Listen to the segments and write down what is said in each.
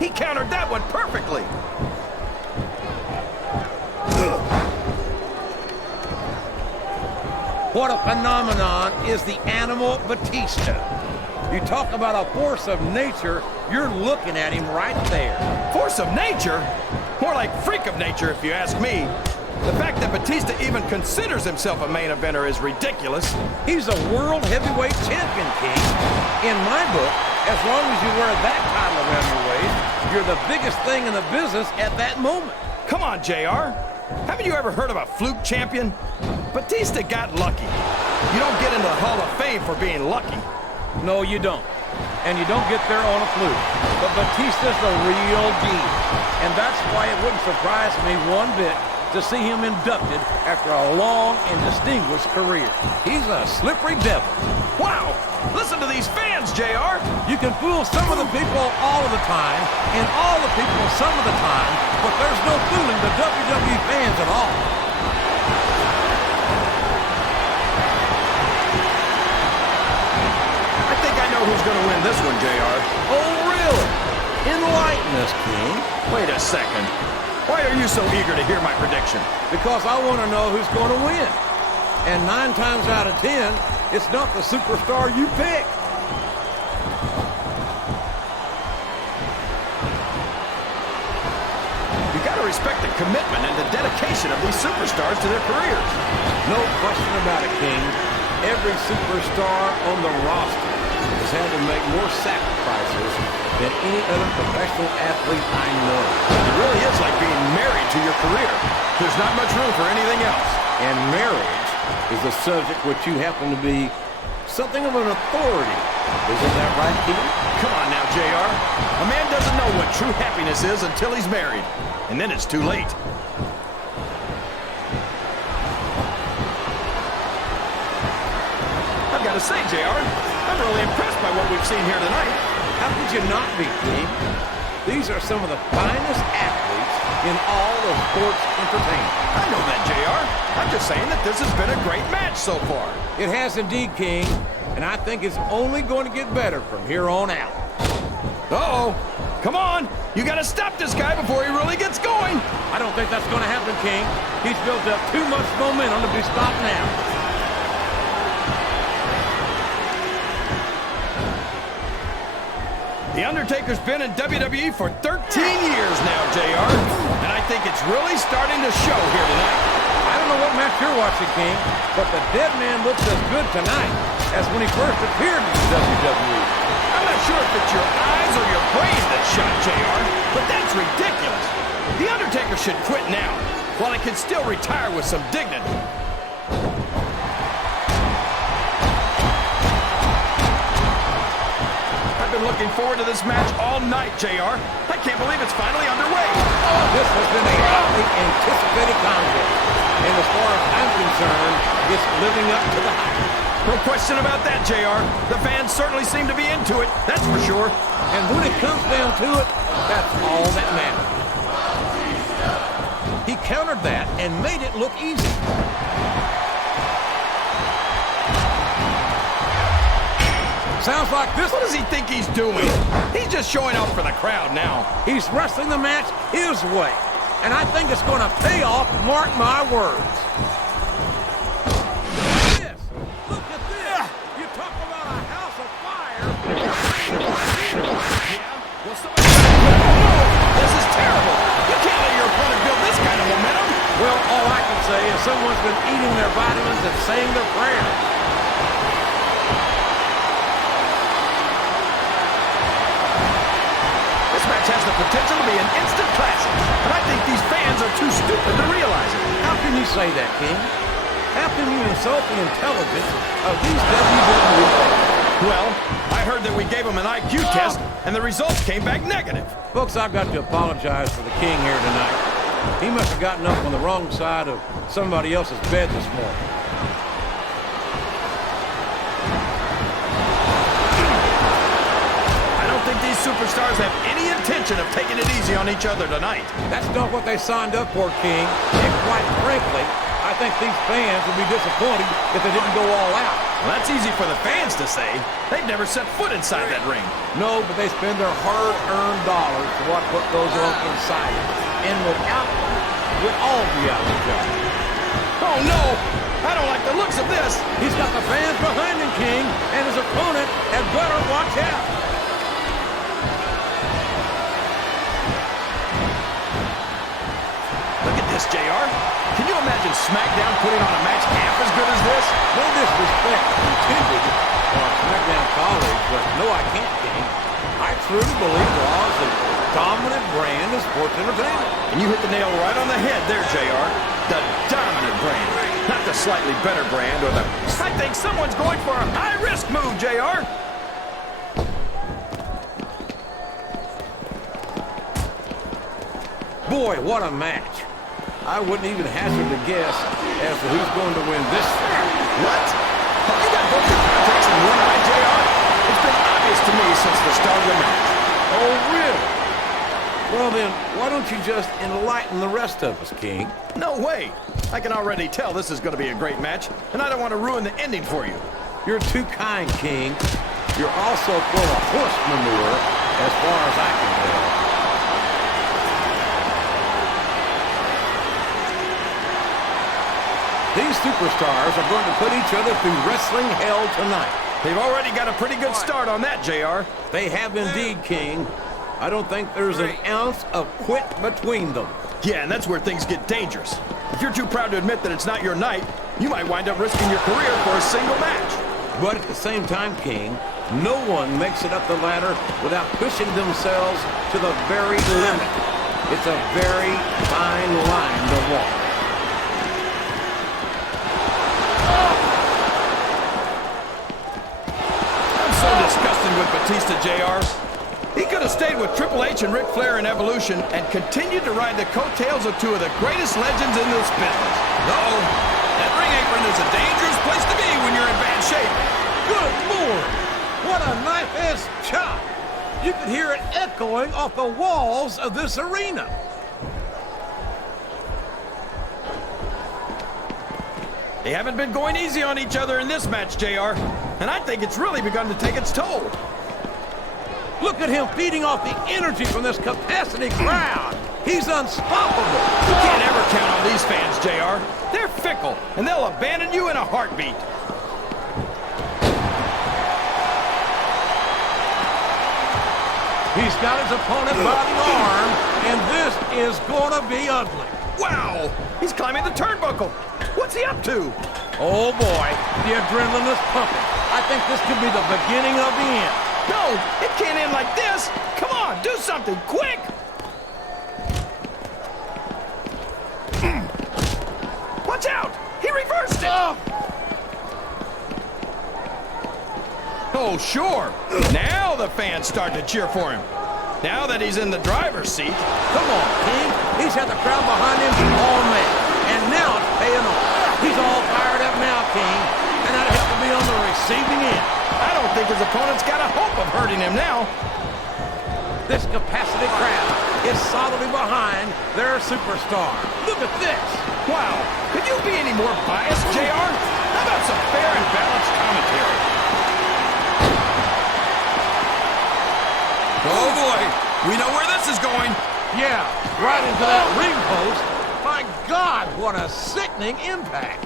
He countered that one perfectly. What a phenomenon is the animal Batista. You talk about a force of nature, you're looking at him right there. Force of nature? More like freak of nature, if you ask me. The fact that Batista even considers himself a main eventer is ridiculous. He's a world heavyweight champion, King. In my book, as long as you wear that title around your waist, you're the biggest thing in the business at that moment. Come on, JR. Haven't you ever heard of a fluke champion? Batista got lucky. You don't get into the Hall of Fame for being lucky. No, you don't. And you don't get there on a fluke. But Batista's the real deal. And that's why it wouldn't surprise me one bit to see him inducted after a long and distinguished career. He's a slippery devil. Wow! Listen to these fans, JR! You can fool some of the people all of the time, and all the people some of the time, but there's no fooling the WWE fans at all. I think I know who's going to win this one, JR. Oh, really? Enlighten us, King. Wait a second. Why are you so eager to hear my prediction? Because I want to know who's going to win. And 9 times out of 10, it's not the superstar you pick. You got to respect the commitment and the dedication of these superstars to their careers. No question about it, King. Every superstar on the roster has had to make more sacrifices than any other professional athlete I know. It really is like being married to your career. There's not much room for anything else. And marriage is a subject which you happen to be something of an authority. Isn't that right, Keith? Come on now, JR. A man doesn't know what true happiness is until he's married. And then it's too late. I've got to say, JR, I'm really impressed by what we've seen here tonight. How could you not be, King? These are some of the finest athletes in all of sports entertainment. I know that, JR. I'm just saying that this has been a great match so far. It has indeed, King, and I think it's only going to get better from here on out. Uh-oh. Come on. You got to stop this guy before he really gets going. I don't think that's going to happen, King. He's built up too much momentum to be stopped now. The Undertaker's been in WWE for 13 years now, JR. And I think it's really starting to show here tonight. I don't know what match you're watching, King, but the dead man looks as good tonight as when he first appeared in the WWE. I'm not sure if it's your eyes or your brain that shot, JR, but that's ridiculous. The Undertaker should quit now, while he can still retire with some dignity. I've been looking forward to this match all night, JR. I can't believe it's finally underway. Oh, this has been a hotly anticipated contest. And as far as I'm concerned, it's living up to the hype. No question about that, JR. The fans certainly seem to be into it, that's for sure. And when it comes down to it, that's all that matters. He countered that and made it look easy. Sounds like this. What does he think he's doing? He's just showing off for the crowd now. He's wrestling the match his way. And I think it's going to pay off, mark my words. Look at this. You talk about a house of fire. Yeah? Well, somebody... No! This is terrible! You can't let your opponent build this kind of momentum! Well, all I can say is someone's been eating their vitamins and saying their prayers. This match has the potential to be an instant classic, but I think these fans are too stupid to realize it. How can you say that, King? How can you insult the intelligence of these WWE fans? Well, I heard that we gave them an IQ test, and the results came back negative. Folks, I've got to apologize for the King here tonight. He must have gotten up on the wrong side of somebody else's bed this morning. I don't think these superstars have any intention of taking it easy on each other tonight. That's not what they signed up for, King. And quite frankly, I think these fans would be disappointed if they didn't go all out. Well, that's easy for the fans to say. They've never set foot inside that ring. No, but they spend their hard-earned dollars to watch what goes on inside it. And without them, we'll all be out of the job. Oh, no! I don't like the looks of this. He's got the fans behind him, King, and his opponent had better watch out. Look at this, JR. Can you imagine SmackDown putting on a match half as good as this? No disrespect intended to our SmackDown colleagues, but no, I can't, King. I truly believe Raw is the dominant brand of sports entertainment. And you hit the nail right on the head there, JR. The dominant brand. Not the slightly better brand or the... I think someone's going for a high-risk move, JR. Boy, what a match. I wouldn't even hazard a guess as to who's going to win this. What? Have you got both your contacts in one eye, JR? It's been obvious to me since the start of the match. Oh, really? Well, then, why don't you just enlighten the rest of us, King? No way. I can already tell this is going to be a great match, and I don't want to ruin the ending for you. You're too kind, King. You're also full of horse manure, as far as I can tell. These superstars are going to put each other through wrestling hell tonight. They've already got a pretty good start on that, JR. They have indeed, King. I don't think there's an ounce of quit between them. Yeah, and that's where things get dangerous. If you're too proud to admit that it's not your night, you might wind up risking your career for a single match. But at the same time, King, no one makes it up the ladder without pushing themselves to the very limit. It's a very fine line to walk. I'm so disgusted with Batista, JR. He could have stayed with Triple H and Ric Flair in Evolution and continued to ride the coattails of two of the greatest legends in this business. Uh-oh. That ring apron is a dangerous place to be when you're in bad shape. Good Lord! What a knife-edge chop! You could hear it echoing off the walls of this arena. They haven't been going easy on each other in this match, JR. And I think it's really begun to take its toll. Look at him feeding off the energy from this capacity crowd. He's unstoppable. You can't ever count on these fans, JR. They're fickle, and they'll abandon you in a heartbeat. He's got his opponent by the arm, and this is going to be ugly. Wow! He's climbing the turnbuckle. What's he up to? Oh, boy. The adrenaline is pumping. I think this could be the beginning of the end. No, it can't end like this. Come on, do something, quick! Watch out! He reversed it! Oh, sure. Now the fans start to cheer for him. Now that he's in the driver's seat. Come on, King. He's had the crowd behind him all night, and now it's paying off. He's all fired up now, King, and I'd hate to be on the receiving end. I don't think his opponent's got a hope of hurting him now. This capacity crowd is solidly behind their superstar. Look at this. Wow, could you be any more biased, JR? How about some fair and balanced commentary? Oh boy, we know where this is going. Yeah, right into that ring post. My God, what a sickening impact.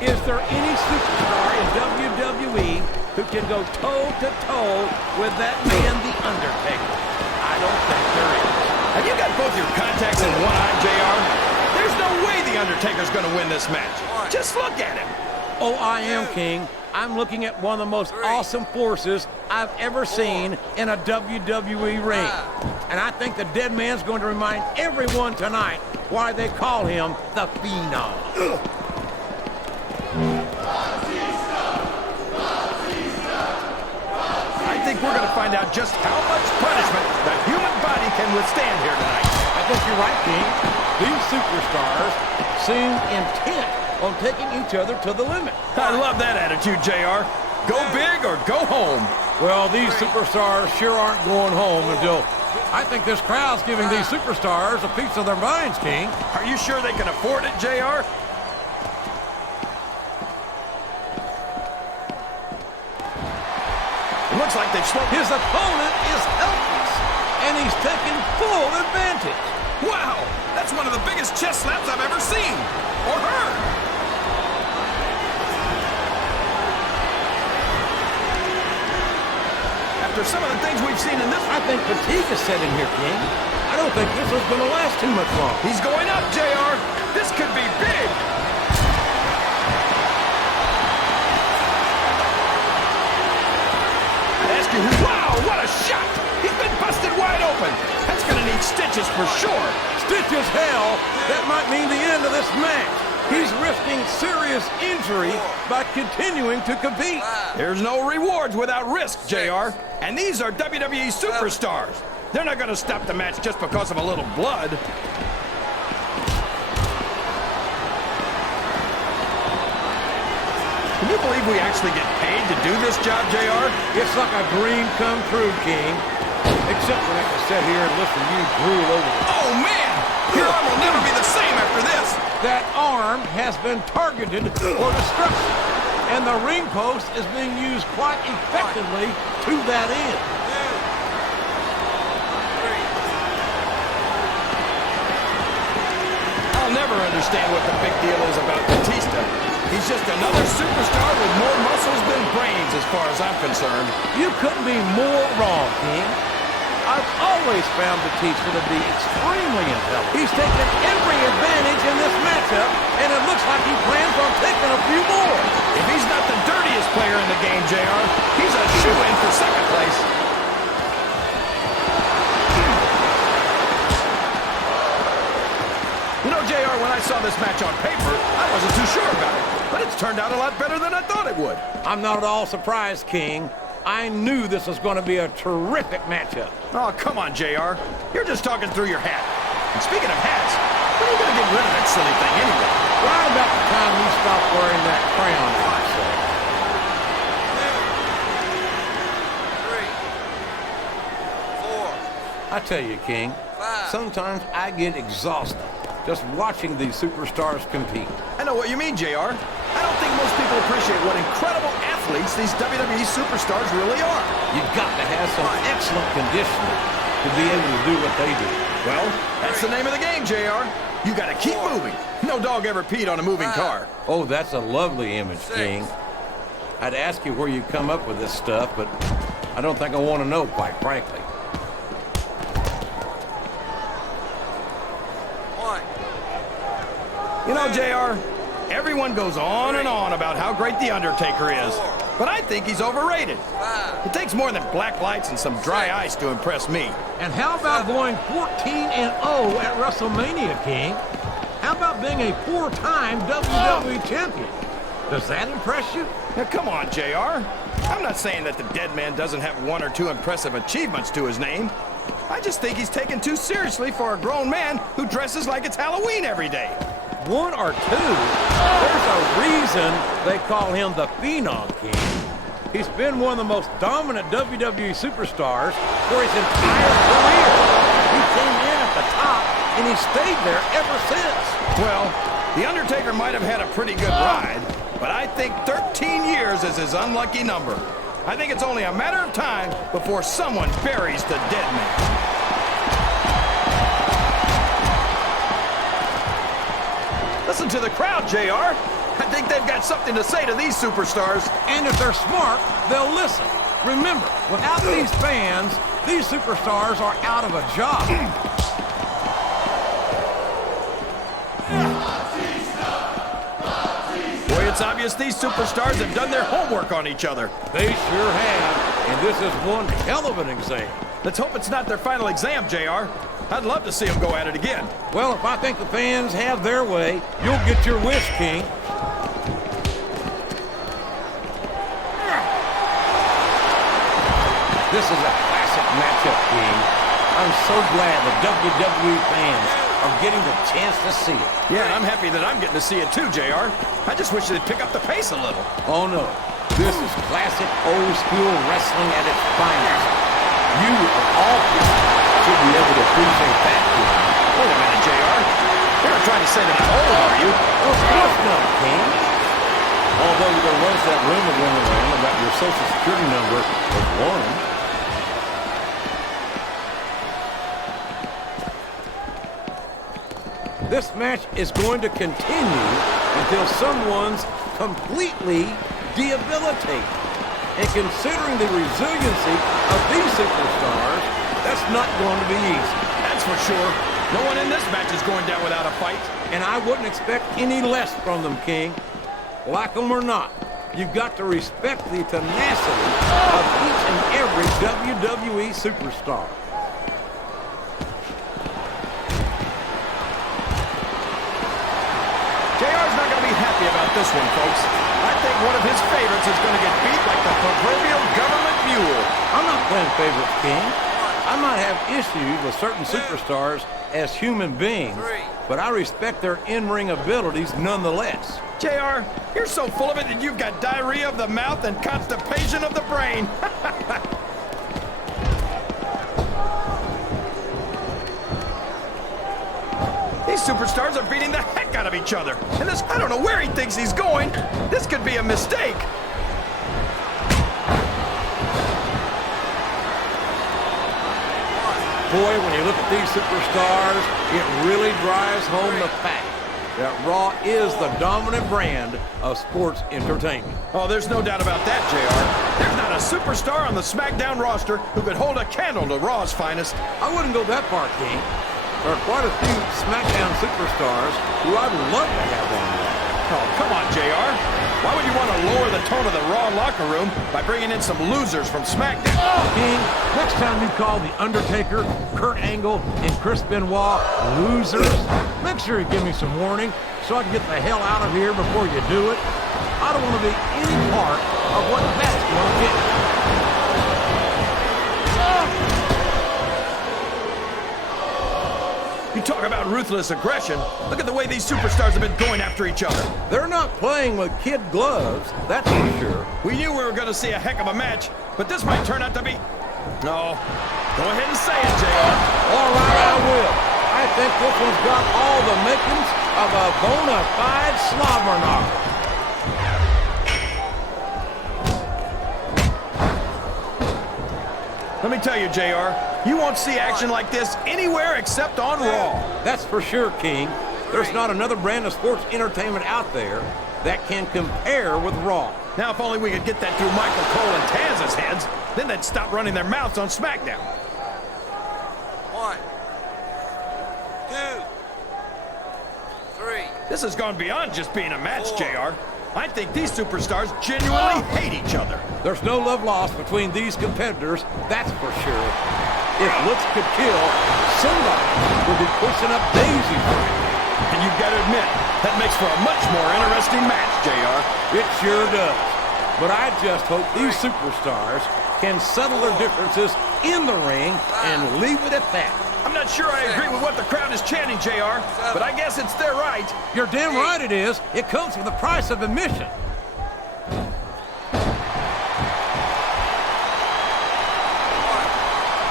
Is there any superstar in WWE who can go toe-to-toe with that man, The Undertaker? I don't think there is. Have you got both your contacts in one eye, JR? There's no way The Undertaker's going to win this match. Just look at him. Oh, I am, King. I'm looking at one of the most awesome forces I've ever seen in a WWE ring. And I think the dead man's going to remind everyone tonight why they call him the Phenom. I think we're going to find out just how much punishment the human body can withstand here tonight. I think you're right, King. These superstars seem intent on taking each other to the limit. I love that attitude, JR. Go big or go home. Well, these superstars sure aren't going home until I think this crowd's giving these superstars a piece of their minds, King. Are you sure they can afford it, JR? It looks like they've slowed... His opponent is helpless, and he's taking full advantage. Wow! That's one of the biggest chest slaps I've ever seen! Or heard! After some of the things we've seen in this... I think fatigue is setting here, King. I don't think this is going to last too much longer. He's going up, JR! This could be big! Wow, what a shot! He's been busted wide open. That's gonna need stitches for sure. Stitches, hell! That might mean the end of this match. He's risking serious injury by continuing to compete. There's no rewards without risk, JR. And these are WWE superstars. They're not gonna stop the match just because of a little blood. Can you believe we actually get paid to do this job, JR? It's like a dream come true, King. Except when I can sit here and listen to you drool over it. Oh, man! Your arm will never be the same after this! That arm has been targeted for destruction, and the ring post is being used quite effectively to that end. I'll never understand what the big deal is about Batista. He's just another superstar with more muscles than brains as far as I'm concerned. You couldn't be more wrong, King. I've always found Batista to be extremely intelligent. He's taken every advantage in this matchup, and it looks like he plans on taking a few more. If he's not the dirtiest player in the game, JR, he's a shoo-in for second place. You know, JR, when I saw this match on paper, I wasn't too sure about it. But it's turned out a lot better than I thought it would. I'm not at all surprised, King. I knew this was going to be a terrific matchup. Oh, come on, JR. You're just talking through your hat. And speaking of hats, when are you going to get rid of that silly thing anyway? Right about the time you stop wearing that crown, I say. 2, 3, 4. I tell you, King, sometimes I get exhausted just watching these superstars compete. I know what you mean, JR. I don't think most people appreciate what incredible athletes these WWE superstars really are. You've got to have some excellent conditioning to be able to do what they do. Well, that's the name of the game, JR. You got to keep moving. No dog ever peed on a moving car. Oh, that's a lovely image, King. I'd ask you where you come up with this stuff, but I don't think I want to know, quite frankly. 1. You know, JR, everyone goes on and on about how great The Undertaker is, but I think he's overrated. It takes more than black lights and some dry ice to impress me. And how about going 14-0 at WrestleMania, King? How about being a 4-time WWE champion? Does that impress you? Now, come on, JR. I'm not saying that the dead man doesn't have 1 or 2 impressive achievements to his name. I just think he's taken too seriously for a grown man who dresses like it's Halloween every day. 1 or 2? There's a reason they call him the Phenom King. He's been one of the most dominant WWE superstars for his entire career. He came in at the top, and he stayed there ever since. Well, The Undertaker might have had a pretty good ride, but I think 13 years is his unlucky number. I think it's only a matter of time before someone buries the dead man. Listen to the crowd, JR. I think they've got something to say to these superstars. And if they're smart, they'll listen. Remember, without these fans, these superstars are out of a job. Boy, it's obvious these superstars have done their homework on each other. They sure have, and this is one hell of an exam. Let's hope it's not their final exam, JR. I'd love to see them go at it again. Well, if I think the fans have their way, you'll get your wish, King. This is a classic matchup, King. I'm so glad the WWE fans are getting the chance to see it. Yeah, I'm happy that I'm getting to see it too, JR. I just wish they'd pick up the pace a little. Oh, no. This is classic old-school wrestling at its finest. You, of all people, should be able to appreciate that. Wait a minute, JR. You're not trying to say that I'm old, are you? Of course not, King. Although there was that rumor going around about your Social Security number was one. This match is going to continue until someone's completely debilitated. And considering the resiliency of these superstars, that's not going to be easy. That's for sure. No one in this match is going down without a fight. And I wouldn't expect any less from them, King. Like them or not, you've got to respect the tenacity of each and every WWE superstar. JR's not going to be happy about this one, folks. I think one of his favorites is going to get beat like the proverbial government mule. I'm not playing favorites, King. I might have issues with certain superstars as human beings, but I respect their in-ring abilities nonetheless. JR, you're so full of it that you've got diarrhea of the mouth and constipation of the brain. These superstars are beating the heck out of each other. And this, I don't know where he thinks he's going. This could be a mistake. Boy, when you look at these superstars, it really drives home the fact that Raw is the dominant brand of sports entertainment. Oh, there's no doubt about that, JR. There's not a superstar on the SmackDown roster who could hold a candle to Raw's finest. I wouldn't go that far, King. There are quite a few SmackDown superstars who I'd love to have on Raw. Oh, come on, JR. Why would you want to lower the tone of the Raw locker room by bringing in some losers from SmackDown? King, next time you call The Undertaker, Kurt Angle, and Chris Benoit losers, make sure you give me some warning so I can get the hell out of here before you do it. I don't want to be any part of what that's going to get. You talk about ruthless aggression. Look at the way these superstars have been going after each other. They're not playing with kid gloves, that's for sure. We knew we were going to see a heck of a match, but this might turn out to be... No. Go ahead and say it, JR. All right, I will. I think this one's got all the makings of a bona fide slobber knocker. Let me tell you, JR, you won't see action like this anywhere except on Raw. That's for sure, King. There's not another brand of sports entertainment out there that can compare with Raw. Now, if only we could get that through Michael Cole and Taz's heads, then they'd stop running their mouths on SmackDown. 1, 2, 3. This has gone beyond just being a match, JR. I think these superstars genuinely hate each other. There's no love lost between these competitors, that's for sure. If looks could kill, somebody would be pushing up Daisy for it. And you've got to admit, that makes for a much more interesting match, JR. It sure does. But I just hope these superstars can settle their differences in the ring and leave it at that. I'm not sure I agree with what the crowd is chanting, JR, but I guess it's their right. You're damn right it is. It comes with the price of admission.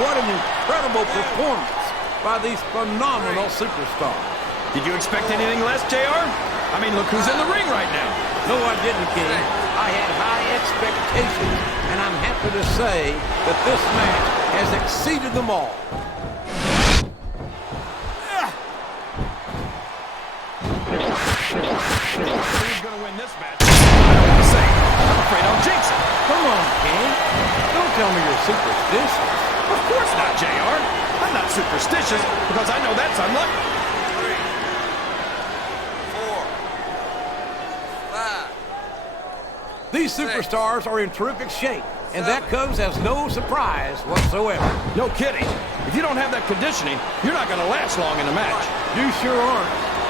What an incredible performance by these phenomenal superstars. Did you expect anything less, JR? I mean, look who's in the ring right now. No, I didn't, King. I had high expectations, and I'm happy to say that this match has exceeded them all. Who's going to win this match? I don't want to say. I'm afraid I'll jinx it. Come on, King. Don't tell me you're superstitious. Of course not, JR. I'm not superstitious because I know that's unlucky. 3, 4, 5. These superstars are in terrific shape, and that comes as no surprise whatsoever. No kidding. If you don't have that conditioning, you're not going to last long in a match. You sure aren't.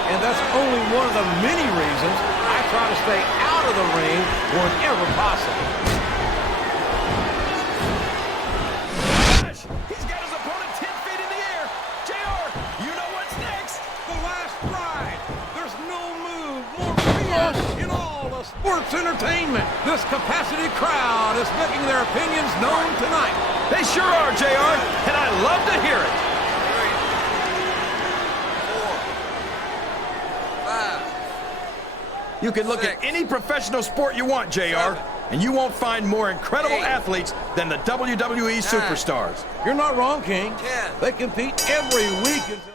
And that's only one of the many reasons I try to stay out of the ring whenever possible. Gosh, he's got his opponent 10 feet in the air. JR, you know what's next. The last ride. There's no move more famous in all of sports entertainment. This capacity crowd is making their opinions known tonight. They sure are, JR, and I love to hear it. 3, 4, 5. You can look at any professional sport you want, JR, and you won't find more incredible athletes than the WWE superstars. You're not wrong, King. 10. They compete every week until...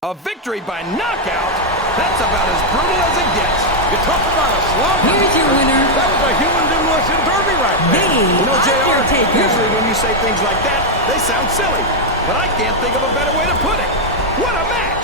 A victory by knockout? That's about as brutal as it gets. You talk about a slaughter. Here's your winner, That was a human demolition derby right there. You know, JR, Undertaker. usually when you say things like that, they sound silly. But I can't think of a better way to put it. What a match!